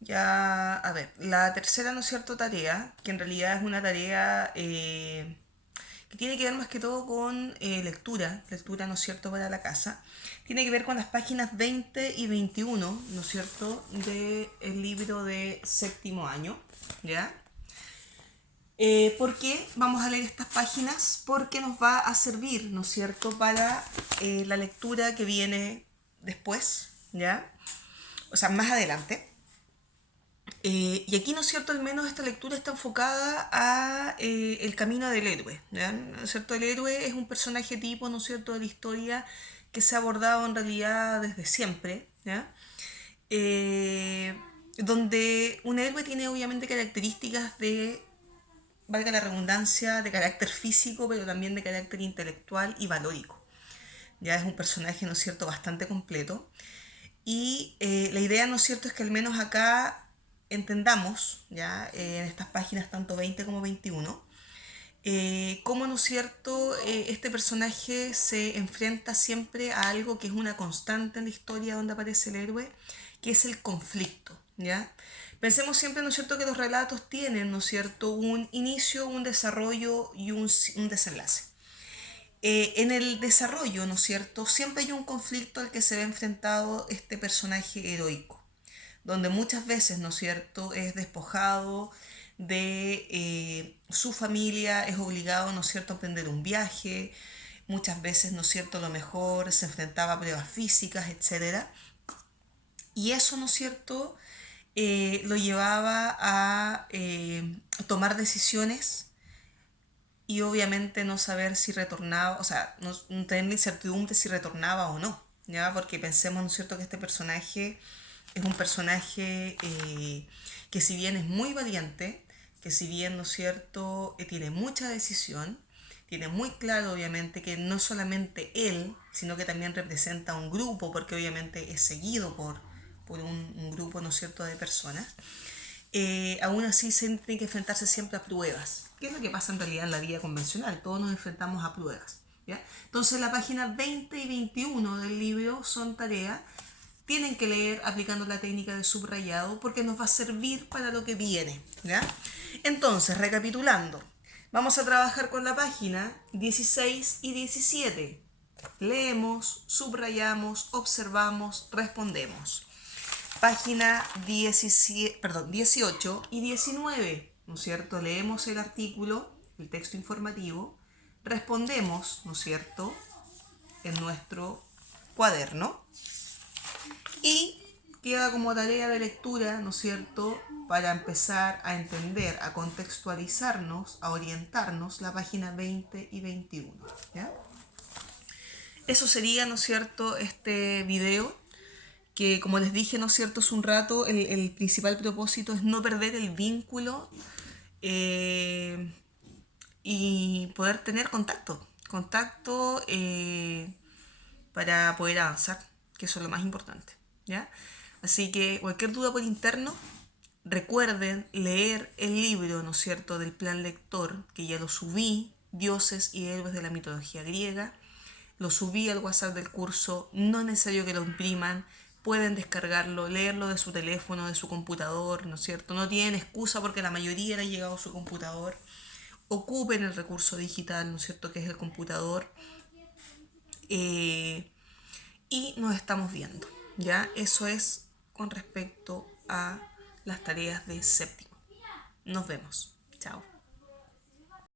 Ya, a ver, la tercera, ¿no es cierto?, tarea, que en realidad es una tarea que tiene que ver más que todo con lectura, ¿no es cierto?, para la casa. Tiene que ver con las páginas 20 y 21, ¿no es cierto?, del libro de séptimo año, ¿ya? ¿Por qué vamos a leer estas páginas? Porque nos va a servir, ¿no es cierto?, para la lectura que viene después, ¿ya? O sea, más adelante. Y aquí, ¿no es cierto?, al menos esta lectura está enfocada a el camino del héroe, ¿ya? ¿No es cierto? El héroe es un personaje tipo, ¿no es cierto?, de la historia que se ha abordado en realidad desde siempre, ¿ya? Eh, donde un héroe tiene obviamente características de, valga la redundancia, de carácter físico, pero también de carácter intelectual y valórico. Ya es un personaje, ¿no es cierto?, bastante completo. Y la idea, ¿no es cierto?, es que al menos acá entendamos, ya en estas páginas tanto 20 como 21, cómo, ¿no es cierto?, este personaje se enfrenta siempre a algo que es una constante en la historia donde aparece el héroe, que es el conflicto, ¿ya? Pensemos siempre, ¿no es cierto?, que los relatos tienen, ¿no es cierto?, un inicio, un desarrollo y un desenlace. En el desarrollo, ¿no es cierto?, siempre hay un conflicto al que se ve enfrentado este personaje heroico, donde muchas veces, ¿no es cierto?, es despojado de su familia, es obligado, ¿no es cierto?, a emprender un viaje, muchas veces, ¿no es cierto?, a lo mejor se enfrentaba a pruebas físicas, etcétera. Y eso, ¿no es cierto?, lo llevaba a tomar decisiones y obviamente no saber si retornaba, o sea, no tener la incertidumbre si retornaba o no, ¿ya? Porque pensemos, ¿no es cierto?, que este personaje es un personaje que si bien es muy valiente, que si bien, ¿no es cierto?, tiene mucha decisión, tiene muy claro obviamente que no solamente él, sino que también representa un grupo, porque obviamente es seguido por un grupo, ¿no es cierto?, de personas, aún así se tiene que enfrentarse siempre a pruebas. ¿Qué es lo que pasa en realidad en la vida convencional? Todos nos enfrentamos a pruebas. ¿Ya? Entonces la página 20 y 21 del libro son tareas. Tienen que leer aplicando la técnica de subrayado porque nos va a servir para lo que viene. ¿Ya? Entonces, recapitulando, vamos a trabajar con la página 16 y 17. Leemos, subrayamos, observamos, respondemos. Página 17, perdón, 18 y 19, ¿no es cierto? Leemos el artículo, el texto informativo, respondemos, ¿no es cierto?, en nuestro cuaderno y queda como tarea de lectura, ¿no es cierto?, para empezar a entender, a contextualizarnos, a orientarnos la página 20 y 21. ¿Ya? Eso sería, ¿no es cierto?, este video que, como les dije, ¿no es cierto?, hace un rato, el principal propósito es no perder el vínculo eh, y poder tener contacto para poder avanzar, que eso es lo más importante, ¿ya? Así que cualquier duda por interno, recuerden leer el libro, ¿no es cierto?, del plan lector, que ya lo subí, Dioses y Héroes de la Mitología Griega. Lo subí al WhatsApp del curso, no es necesario que lo impriman, pueden descargarlo, leerlo de su teléfono, de su computador, ¿no es cierto? No tienen excusa porque la mayoría le ha llegado a su computador. Ocupen el recurso digital, ¿no es cierto?, que es el computador. Eh, y nos estamos viendo, ¿ya? Eso es con respecto a las tareas de séptimo. Nos vemos. Chao.